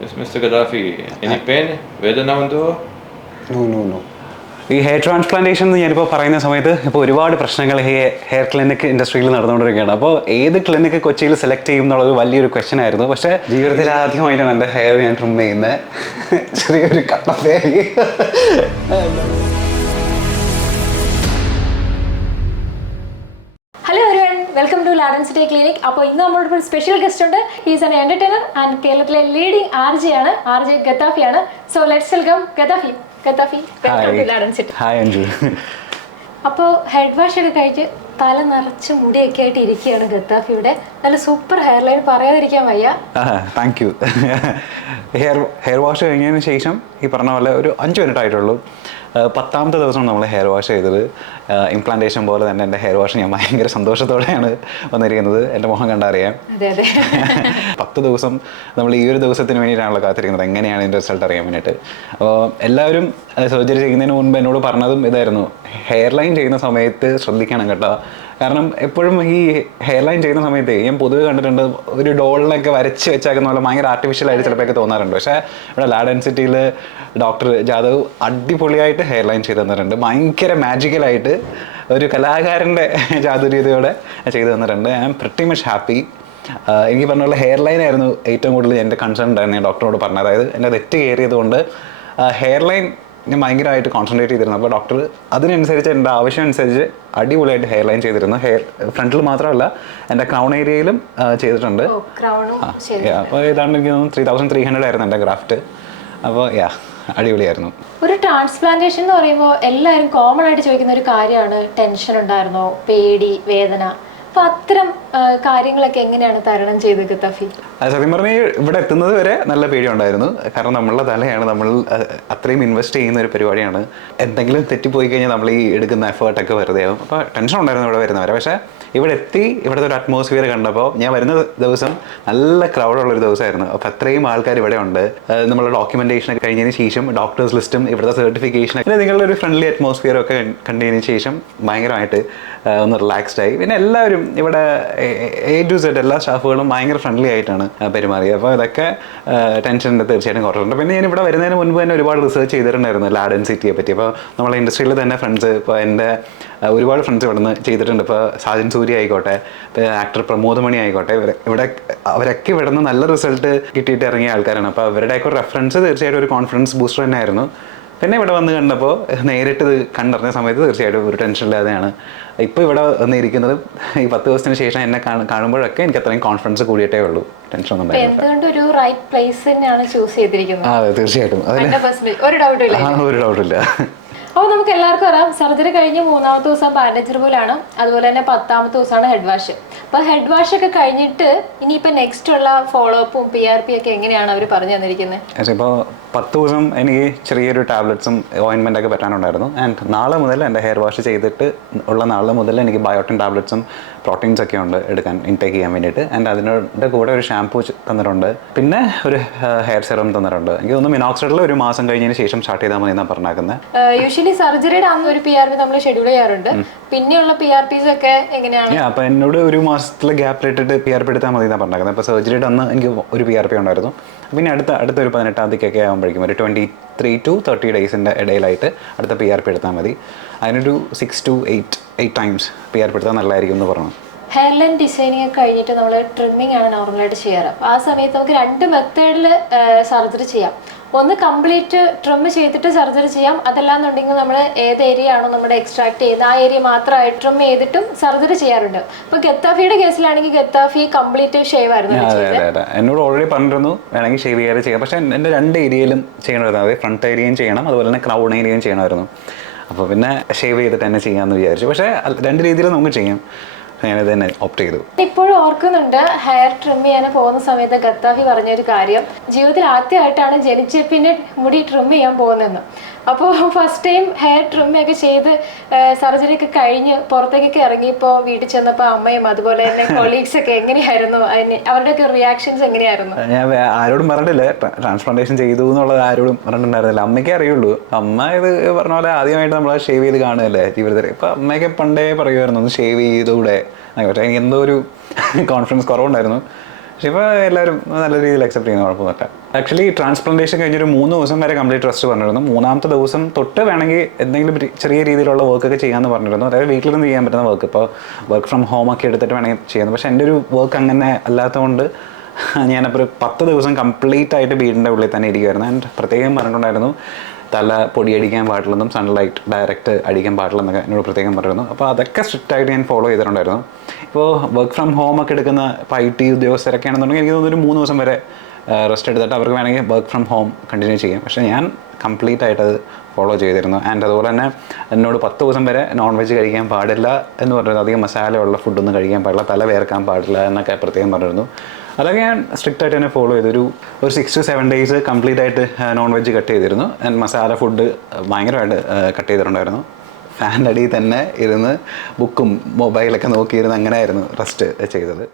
Yes, Mr. Gaddafi. Any pain? വേദന ഉണ്ടോ? No. ഈ ഹെയർ ട്രാൻസ്പ്ലാന്റേഷൻ എന്ന് ഞാനിപ്പോൾ പറയുന്ന സമയത്ത് ഇപ്പോൾ ഒരുപാട് പ്രശ്നങ്ങൾ ഹെയർ ക്ലിനിക് ഇൻഡസ്ട്രിയിൽ നടന്നുകൊണ്ടിരിക്കുകയാണ്. അപ്പോൾ ഏത് ക്ലിനിക്ക് കൊച്ചിയിൽ സെലക്ട് ചെയ്യും എന്നുള്ളത് വലിയൊരു ക്വസ്റ്റൻ ആയിരുന്നു. പക്ഷേ ജീവിതത്തിൽ ആദ്യമായിട്ടാണ് എൻ്റെ ഹെയർ ഞാൻ ട്രിം ചെയ്യുന്നത്. ചെറിയൊരു കട്ടപ്പേരി. Hello everyone, welcome to Ladan city clinic. അപ്പോൾ ഇന്ന് നമ്മളോട് ഒരു സ്പെഷ്യൽ ഗസ്റ്റ് ഉണ്ട്. ഹീസ് ആൻ എന്റർടൈനർ ആൻഡ് കേരളത്തിലെ ലീഡിംഗ് ആണ് ആർ ജെ ഗദ്ദാഫിയാണ്. So let's welcome Gaddafi. Welcome to Ladan city. Hi Anju. അപ്പോൾ ഹെഡ് വാഷ് ഒക്കെ കഴിച്ച് തല നിറച്ച് മുടിയൊക്കെ ആയിട്ട് ഇരിക്കുകയാണ് ഗദ്ദാഫിയുടെ. നല്ല സൂപ്പർ ഹെയർ ലൈൻ, പറയാതിരിക്കാൻ വയ്യ. Thank you. ഹെയർ വാഷ് കഴിഞ്ഞതിന് ശേഷം ഈ പറഞ്ഞ പോലെ ഒരു 5 മിനിറ്റ് ആയിട്ടുള്ളൂ. 10ാമത്തെ ദിവസം നമ്മൾ ഹെയർ വാഷ് ചെയ്തത്. ഇംപ്ലാന്റേഷൻ പോലെ തന്നെ എൻ്റെ ഹെയർ വാഷ് ഞാൻ ഭയങ്കര സന്തോഷത്തോടെയാണ് വന്നിരിക്കുന്നത്. എൻ്റെ മുഖം കണ്ടറിയാം. 10 ദിവസം നമ്മൾ ഈ ഒരു ദിവസത്തിന് വേണ്ടിയിട്ടാണല്ലോ കാത്തിരിക്കുന്നത്, എങ്ങനെയാണ് ഇതിൻ്റെ റിസൾട്ട് അറിയാൻ വേണ്ടിയിട്ട്. അപ്പോൾ എല്ലാവരും സർജറി ചെയ്യുന്നതിന് മുൻപ് എന്നോട് പറഞ്ഞതും ഇതായിരുന്നു, ഹെയർ ലൈൻ ചെയ്യുന്ന സമയത്ത് ശ്രദ്ധിക്കണം കേട്ടോ. കാരണം എപ്പോഴും ഈ ഹെയർ ലൈൻ ചെയ്യുന്ന സമയത്ത് ഞാൻ പൊതുവെ കണ്ടിട്ടുണ്ട്, ഒരു ഡോളിനൊക്കെ വരച്ച് വെച്ചാക്കുന്ന പോലെ ഭയങ്കര ആർട്ടിഫിഷ്യലായിട്ട് ചിലപ്പോഴൊക്കെ തോന്നാറുണ്ട്. പക്ഷേ ഇവിടെ ലാഡൻ സിറ്റിയിൽ ഡോക്ടർ ജാദവ് അടിപൊളിയായിട്ട് ഹെയർ ലൈൻ ചെയ്ത് തന്നിട്ടുണ്ട്. ഭയങ്കര മാജിക്കലായിട്ട് ഒരു കലാകാരൻ്റെ ചാതുര്യതയോടെ ചെയ്തു തന്നിട്ടുണ്ട്. I am pretty much happy. എനിക്ക് പറഞ്ഞ പോലെ ഹെയർ ലൈൻ ആയിരുന്നു ഏറ്റവും കൂടുതൽ എൻ്റെ കൺസേൺ ഉണ്ടായിരുന്നു ഞാൻ ഡോക്ടറോട് പറഞ്ഞത്. അതായത് എൻ്റെ തെറ്റ് കയറിയത് കൊണ്ട് ഹെയർ ലൈൻ ഞാൻ ഭയങ്കരമായിട്ട് കോൺസെൻട്രേറ്റ് ചെയ്തിരുന്നു. അപ്പോൾ ഡോക്ടർ അതിനനുസരിച്ച് എൻ്റെ ആവശ്യം അനുസരിച്ച് അടിപൊളിയായിട്ട് ഹെയർ ലൈൻ ചെയ്തിരുന്നു. ഫ്രണ്ടിൽ മാത്രമല്ല എൻ്റെ ക്രൗൺ ഏരിയയിലും ചെയ്തിട്ടുണ്ട്. അപ്പോൾ ഏതാണ്ട് എനിക്ക് തോന്നുന്നു 3300 ആയിരുന്നു എൻ്റെ ഗ്രാഫ്റ്റ്. അപ്പോൾ അടിപൊളിയായിരുന്നു. ഒരു ട്രാൻസ്പ്ലാന്റേഷൻ എന്ന് പറയുമ്പോൾ എല്ലാവരും കോമൺ ആയിട്ട് ചോദിക്കുന്ന ഒരു കാര്യമാണ്, ടെൻഷൻ ഉണ്ടായിരുന്നോ, പേടി, വേദന. അപ്പൊ അത്തരം കാര്യങ്ങളൊക്കെ എങ്ങനെയാണ് തരണം ചെയ്തത് ഗദ്ദാഫി? സത്യം പറഞ്ഞാൽ ഇവിടെ എത്തുന്നത് വരെ നല്ല പേടിയുണ്ടായിരുന്നു. കാരണം നമ്മളുടെ തലയാണ്, നമ്മൾ അത്രയും ഇൻവെസ്റ്റ് ചെയ്യുന്ന ഒരു പരിപാടിയാണ്. എന്തെങ്കിലും തെറ്റിപ്പോയി കഴിഞ്ഞാൽ നമ്മൾ ഈ എടുക്കുന്ന എഫേർട്ടൊക്കെ വെറുതെ ആവും. അപ്പോൾ ടെൻഷൻ ഉണ്ടായിരുന്നു ഇവിടെ വരുന്നവരെ. പക്ഷേ ഇവിടെ എത്തി, ഇവിടുത്തെ ഒരു അറ്റ്മോസ്ഫിയർ കണ്ടപ്പോൾ, ഞാൻ വരുന്ന ദിവസം നല്ല ക്രൗഡുള്ളൊരു ദിവസമായിരുന്നു. അപ്പോൾ അത്രയും ആൾക്കാർ ഇവിടെ ഉണ്ട്. നമ്മൾ ഡോക്യുമെൻറ്റേഷൻ കഴിഞ്ഞതിന് ശേഷം ഡോക്ടേഴ്സ് ലിസ്റ്റും ഇവിടുത്തെ സർട്ടിഫിക്കേഷൻ, പിന്നെ നിങ്ങളുടെ ഒരു ഫ്രണ്ട്ലി അറ്റ്മോസ്ഫിയറൊക്കെ കണ്ടതിന് ശേഷം ഭയങ്കരമായിട്ട് ഒന്ന് റിലാക്സ്ഡ് ആയി. പിന്നെ എല്ലാവരും ഇവിടെ A to Z എല്ലാ സ്റ്റാഫുകളും ഭയങ്കര ഫ്രണ്ട്ലി ആയിട്ടാണ് പെരുമാറിയത്. അപ്പോൾ ഇതൊക്കെ ടെൻഷൻ്റെ തീർച്ചയായിട്ടും കുറച്ചിട്ടുണ്ട്. പിന്നെ ഞാൻ ഇവിടെ വരുന്നതിന് മുൻപ് തന്നെ ഒരുപാട് റിസർച്ച് ചെയ്തിട്ടുണ്ടായിരുന്നു ലാഡൻ സിറ്റിയെ പറ്റി. അപ്പോൾ നമ്മളെ ഇൻഡസ്ട്രിയിൽ തന്നെ ഫ്രണ്ട്സ്, ഇപ്പോൾ എൻ്റെ ഒരുപാട് ഫ്രണ്ട്സ് ഇവിടെ നിന്ന് ചെയ്തിട്ടുണ്ട്. ഇപ്പോൾ സാജൻ സൂര്യ ആയിക്കോട്ടെ, ഇപ്പോൾ ആക്ടർ പ്രമോദ് മണി ആയിക്കോട്ടെ, ഇവിടെ അവരൊക്കെ ഇവിടെ നിന്ന് നല്ല റിസൾട്ട് കിട്ടിയിട്ട് ഇറങ്ങിയ ആൾക്കാരാണ്. അപ്പോൾ അവരുടെയൊക്കെ ഒരു റെഫറൻസ് തീർച്ചയായിട്ടും ഒരു കോൺഫിഡൻസ് ബൂസ്റ്റർ തന്നെയായിരുന്നു. പിന്നെ ഇവിടെ വന്ന് കണ്ടപ്പോൾ, നേരിട്ട് ഇത് കണ്ടറിഞ്ഞ സമയത്ത് തീർച്ചയായിട്ടും ഒരു ടെൻഷൻ ഇല്ലാതെയാണ് ഇപ്പോൾ ഇവിടെ വന്നിരിക്കുന്നത്. ഈ 10 ദിവസത്തിന് ശേഷം എന്നെ കാണുമ്പോഴൊക്കെ എനിക്ക് അത്രയും കോൺഫിഡൻസ് കൂടിയിട്ടേ ഉള്ളൂ. ടെൻഷൻ ഒന്നും തീർച്ചയായിട്ടും ഒരു ഡൗട്ടില്ല. അപ്പോൾ നമുക്ക് എല്ലാവർക്കും അറിയാം, സർജറി കഴിഞ്ഞ് 3ാമത്തെ ദിവസം ബാൻഡേജ് റിമൂവലാണ്. അതുപോലെ തന്നെ 10ാമത്തെ ദിവസമാണ് ഹെഡ് വാഷ്. അപ്പോൾ ഹെഡ് വാഷ് ഒക്കെ കഴിഞ്ഞിട്ട് ഇനിയിപ്പോൾ നെക്സ്റ്റ് ഉള്ള ഫോളോ അപ്പും PRP ഒക്കെ എങ്ങനെയാണ് അവർ പറഞ്ഞു തന്നിരിക്കുന്നത്? ഇപ്പോൾ 10 ദിവസം എനിക്ക് ചെറിയൊരു ടാബ്ലറ്റ്സും ഓയിൻമെൻ്റ് ഒക്കെ പറ്റാനുണ്ടായിരുന്നു. ആൻഡ് നാളെ മുതൽ എൻ്റെ ഹെയർ വാഷ് ചെയ്തിട്ട് ഉള്ള നാളെ മുതൽ എനിക്ക് ബയോട്ടിൻ ടാബ്ലറ്റ്സും പ്രോട്ടീൻസ് ഒക്കെ ഉണ്ട് എടുക്കാൻ, ഇൻടേക്ക് ചെയ്യാൻ വേണ്ടിയിട്ട്. ആൻഡ് അതിൻ്റെ കൂടെ ഒരു ഷാംപൂ തന്നിട്ടുണ്ട്, പിന്നെ ഒരു ഹെയർ സെറം തന്നിട്ടുണ്ട്. എനിക്ക് തോന്നുന്നു മിനോക്സിഡിൽ ഒരു മാസം കഴിഞ്ഞതിന് ശേഷം സ്റ്റാർട്ട് ചെയ്താൽ മതി എന്നാണ് പറഞ്ഞേക്കുന്നത്. യൂഷ്വലി സർജറിയുടെ അന്ന് ഒരു PRP നമ്മൾ ഷെഡ്യൂൾ ചെയ്യാറുണ്ട്. പിന്നെയുള്ള PRPs ഒക്കെ എങ്ങനെയാണ്? അപ്പോൾ എന്നോട് ഒരു മാസത്തിൽ ഗ്യാപ്പ് ഇട്ടിട്ട് PRP എടുത്താൽ മതി എന്നാണ് പറഞ്ഞേക്കുന്നത്. അപ്പോൾ സർജറിയുടെ അന്ന് എനിക്ക് ഒരു PRP ഉണ്ടായിരുന്നു. പിന്നെ അടുത്തൊരു 18ാം തീയതിക്കൊക്കെ ആകുമ്പോഴേക്കും ഒരു 23 to 30 ഡേയ്സിൻ്റെ ഇടയിലായിട്ട് അടുത്ത PRP എടുത്താൽ മതി. അതിനൊരു 6 to 8 ടൈംസ് PRP എടുത്താൽ നല്ലതായിരിക്കും എന്ന് പറഞ്ഞു. ഹെയർ ലൈൻ ഡിസൈനിങ് ഒക്കെ കഴിഞ്ഞിട്ട് നമ്മൾ ട്രിമ്മിങ് ആണ് നോർമലായിട്ട് ചെയ്യാറ്. ആ സമയത്ത് നമുക്ക് 2 മെത്തേഡിൽ സർജറി ചെയ്യാം. ഒന്ന് കംപ്ലീറ്റ് ട്രിം ചെയ്തിട്ട് സർജറി ചെയ്യാം. അതല്ലാന്നുണ്ടെങ്കിൽ നമ്മൾ ഏത് ഏരിയ ആണോ നമ്മുടെ എക്സ്ട്രാക്ട് ചെയ്യുന്നത് ആ ഏരിയ മാത്രമായിട്ട് ട്രിം ചെയ്തിട്ടും സർജറി ചെയ്യാറുണ്ട്. അപ്പോൾ ഗദ്ദാഫിയുടെ കേസിലാണെങ്കിൽ ഗദ്ദാഫി കംപ്ലീറ്റ് ഷേവ് ആയിരുന്നു. എന്നോട് ഓൾറെഡി പറഞ്ഞിരുന്നു വേണമെങ്കിൽ ഷേവ് ചെയ്യാതെ ചെയ്യാം. പക്ഷേ എൻ്റെ 2 ഏരിയയിലും ചെയ്യണമായിരുന്നു. അതായത് ഫ്രണ്ട് ഏരിയയും ചെയ്യണം, അതുപോലെ തന്നെ ക്രൗൺ ഏരിയയും ചെയ്യണമായിരുന്നു. അപ്പോൾ പിന്നെ ഷേവ് ചെയ്തിട്ട് തന്നെ ചെയ്യാമെന്ന് വിചാരിച്ചു. പക്ഷേ 2 രീതിയിലും നമുക്ക് ചെയ്യാം. ഞാനത് തന്നെ ഓപ്റ്റ് ചെയ്തു. ഇപ്പോഴും ഓർക്കുന്നുണ്ട്, ഹെയർ ട്രിം ചെയ്യാൻ പോകുന്ന സമയത്ത് ഗദ്ദാഫി പറഞ്ഞൊരു കാര്യം, ജീവിതത്തിൽ ആദ്യമായിട്ടാണ് ജനിച്ച പിന്നെ മുടി ട്രിം ചെയ്യാൻ പോകുന്നതെന്ന്. അപ്പോൾ ഫസ്റ്റ് ടൈം ഹെയർ ട്രിം ഒക്കെ ചെയ്ത് സർജറി ഒക്കെ കഴിഞ്ഞ് പുറത്തേക്കൊക്കെ ഇറങ്ങിയപ്പോൾ വീട്ടിൽ ചെന്നപ്പോൾ അമ്മയും അതുപോലെ തന്നെ കൊളീഗ്സ് ഒക്കെ എങ്ങനെയായിരുന്നു, അവരുടെയൊക്കെ റിയാക്ഷൻസ് എങ്ങനെയായിരുന്നു? ഞാൻ ആരോടും പറഞ്ഞിട്ടില്ല ട്രാൻസ്പ്ലാന്റേഷൻ ചെയ്തു എന്നുള്ളത്, ആരോടും പറഞ്ഞിട്ടുണ്ടായിരുന്നില്ല. അമ്മയ്ക്കേ അറിയുള്ളൂ. അമ്മ ഇത് പറഞ്ഞ പോലെ ആദ്യമായിട്ട് നമ്മൾ ഷേവ് ചെയ്ത് കാണുകയല്ലേ ജീവിതത്തിൽ. ഇപ്പം അമ്മയൊക്കെ പണ്ടേ പറയുമായിരുന്നു ഒന്ന് ഷേവ് ചെയ്തുകൂടെ. പക്ഷേ എനിക്ക് എന്തോ ഒരു കോൺഫിഡൻസ് കുറവുണ്ടായിരുന്നു. പക്ഷെ ഇപ്പോൾ എല്ലാവരും നല്ല രീതിയിൽ അക്സെപ്റ്റ് ചെയ്യുന്ന കുഴപ്പമൊന്നുമില്ല. ആക്ച്വലി ട്രാൻസ്പ്ലാന്റേഷൻ കഴിഞ്ഞൊരു 3 ദിവസം വരെ കംപ്ലീറ്റ് റെസ്റ്റ് പറഞ്ഞിരുന്നു. 3-ാമത്തെ ദിവസം തൊട്ട് വേണമെങ്കിൽ എന്തെങ്കിലും ചെറിയ രീതിയിലുള്ള വർക്കൊക്കെ ചെയ്യാമെന്ന് പറഞ്ഞിരുന്നു. അതായത് വീട്ടിലിരുന്ന് ചെയ്യാൻ പറ്റുന്ന വർക്ക്, ഇപ്പോൾ വർക്ക് ഫ്രം ഹോം ഒക്കെ എടുത്തിട്ട് വേണമെങ്കിൽ ചെയ്യുന്നത്. പക്ഷേ എൻ്റെ ഒരു വർക്ക് അങ്ങനെ അല്ലാത്തതുകൊണ്ട് ഞാനപ്പോൾ ഒരു 10 ദിവസം കംപ്ലീറ്റ് ആയിട്ട് വീടിൻ്റെ ഉള്ളിൽ തന്നെ ഇരിക്കുമായിരുന്നു. ആൻഡ് പ്രത്യേകം പറഞ്ഞിട്ടുണ്ടായിരുന്നു തല പൊടിയടിക്കാൻ പാടില്ലെന്നും സൺലൈറ്റ് ഡയറക്റ്റ് അടിക്കാൻ പാടില്ലെന്നൊക്കെ എന്നോട് പ്രത്യേകം പറഞ്ഞിരുന്നു. അപ്പോൾ അതൊക്കെ സ്ട്രിക്റ്റ് ആയിട്ട് ഞാൻ ഫോളോ ചെയ്തിട്ടുണ്ടായിരുന്നു. ഇപ്പോൾ വർക്ക് ഫ്രം ഹോം ഒക്കെ എടുക്കുന്ന ഇപ്പോൾ IT ഉദ്യോഗസ്ഥരൊക്കെ ആണെന്നുണ്ടെങ്കിൽ എനിക്ക് തോന്നുന്നു ഒരു 3 ദിവസം വരെ റെസ്റ്റ് എടുത്തിട്ട് അവർക്ക് വേണമെങ്കിൽ വർക്ക് ഫ്രം ഹോം കണ്ടിന്യൂ ചെയ്യാം. പക്ഷേ ഞാൻ കംപ്ലീറ്റ് ആയിട്ട് അത് ഫോളോ ചെയ്തിരുന്നു. ആൻഡ് അതുപോലെ തന്നെ എന്നോട് 10 ദിവസം വരെ നോൺ വെജ് കഴിക്കാൻ പാടില്ല എന്ന് പറഞ്ഞിരുന്നു. അധികം മസാലയുള്ള ഫുഡൊന്നും കഴിക്കാൻ പാടില്ല, തല വേർക്കാൻ പാടില്ല എന്നൊക്കെ പ്രത്യേകം പറഞ്ഞിരുന്നു. അതൊക്കെ ഞാൻ സ്ട്രിക്റ്റ് ആയിട്ട് തന്നെ ഫോളോ ചെയ്തു. ഒരു 6 to 7 days കംപ്ലീറ്റ് ആയിട്ട് നോൺ വെജ് കട്ട് ചെയ്തിരുന്നു. ആൻഡ് മസാല ഫുഡ് ഭയങ്കരമായിട്ട് കട്ട് ചെയ്തിട്ടുണ്ടായിരുന്നു. ഫാൻ്റെ അടിയിൽ തന്നെ ഇരുന്ന് ബുക്കും മൊബൈലൊക്കെ നോക്കിയിരുന്ന് അങ്ങനെയായിരുന്നു റെസ്റ്റ് ചെയ്തത്.